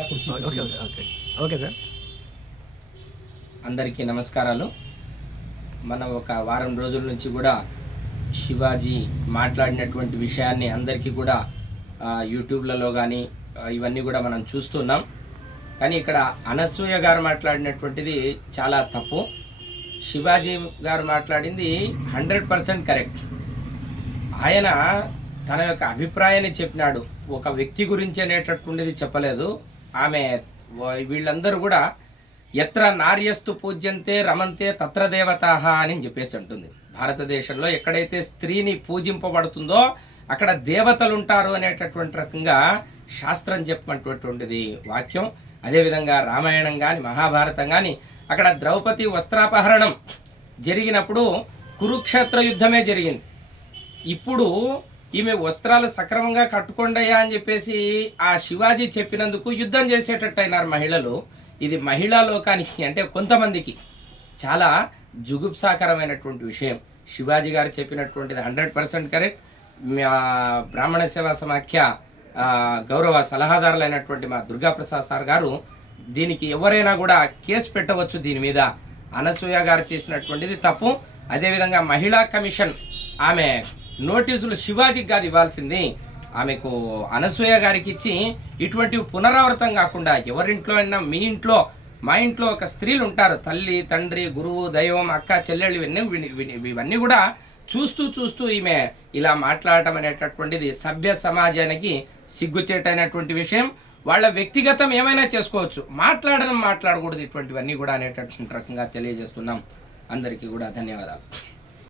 Okay okay okay. Okay sir. అందరికీ నమస్కారాలు. మనం ఒక వారం రోజుల నుంచి కూడా శివాజీ మాట్లాడినటువంటి విషయాన్ని అందరికీ కూడా యూట్యూబ్లలో కానీ ఇవన్నీ కూడా మనం చూస్తున్నాం. కానీ ఇక్కడ అనసూయ గారు మాట్లాడినటువంటిది చాలా తప్పు. శివాజీ గారు మాట్లాడింది హండ్రెడ్ పర్సెంట్ కరెక్ట్. ఆయన తన యొక్క అభిప్రాయాన్ని చెప్పినాడు. ఒక వ్యక్తి గురించి అనేటటువంటిది చెప్పలేదు. ఆమె వీళ్ళందరూ కూడా ఎత్ర నార్యస్తు పూజ్యంతే రమంతే తత్ర దేవతాహ అని చెప్పేసి అంటుంది. భారతదేశంలో ఎక్కడైతే స్త్రీని పూజింపబడుతుందో అక్కడ దేవతలు ఉంటారు అనేటటువంటి రకంగా శాస్త్రం చెప్పినటువంటిది వాక్యం. అదేవిధంగా రామాయణం కానీ మహాభారతం కానీ అక్కడ ద్రౌపది వస్త్రాపహరణం జరిగినప్పుడు కురుక్షేత్ర యుద్ధమే జరిగింది. ఇప్పుడు ఈమె వస్త్రాలు సక్రమంగా కట్టుకోండయ్యా అని చెప్పేసి ఆ శివాజీ చెప్పినందుకు యుద్ధం చేసేటట్టు అయినారు మహిళలు. ఇది మహిళా లోకానికి అంటే కొంతమందికి చాలా జుగుప్సాకరమైనటువంటి విషయం. శివాజీ గారు చెప్పినటువంటిది హండ్రెడ్ పర్సెంట్ కరెక్ట్. బ్రాహ్మణ సేవా సమాఖ్య గౌరవ సలహాదారులైనటువంటి మా దుర్గాప్రసాద్ సార్ గారు దీనికి ఎవరైనా కూడా కేసు పెట్టవచ్చు దీని మీద. అనసూయ గారు చేసినటువంటిది తప్పు. అదేవిధంగా మహిళా కమిషన్ ఆమె నోటీసులు శివాజీకి కాదు ఇవ్వాల్సింది. ఆమెకు అనసూయ గారికి ఇచ్చి ఇటువంటివి పునరావృతం కాకుండా ఎవరింట్లో అయినా మీ ఇంట్లో మా ఇంట్లో ఒక స్త్రీలు ఉంటారు. తల్లి తండ్రి గురువు దైవం అక్క చెల్లెళ్ళు ఇవన్నీ విని- ఇవన్నీ కూడా చూస్తూ చూస్తూ ఈమె ఇలా మాట్లాడటం అనేటటువంటిది సభ్య సమాజానికి సిగ్గుచేటైనటువంటి విషయం. వాళ్ళ వ్యక్తిగతం ఏమైనా చేసుకోవచ్చు. మాట్లాడడం మాట్లాడకూడదు ఇటువంటివన్నీ కూడా అనేటటువంటి రకంగా తెలియజేస్తున్నాం. అందరికీ కూడా ధన్యవాదాలు.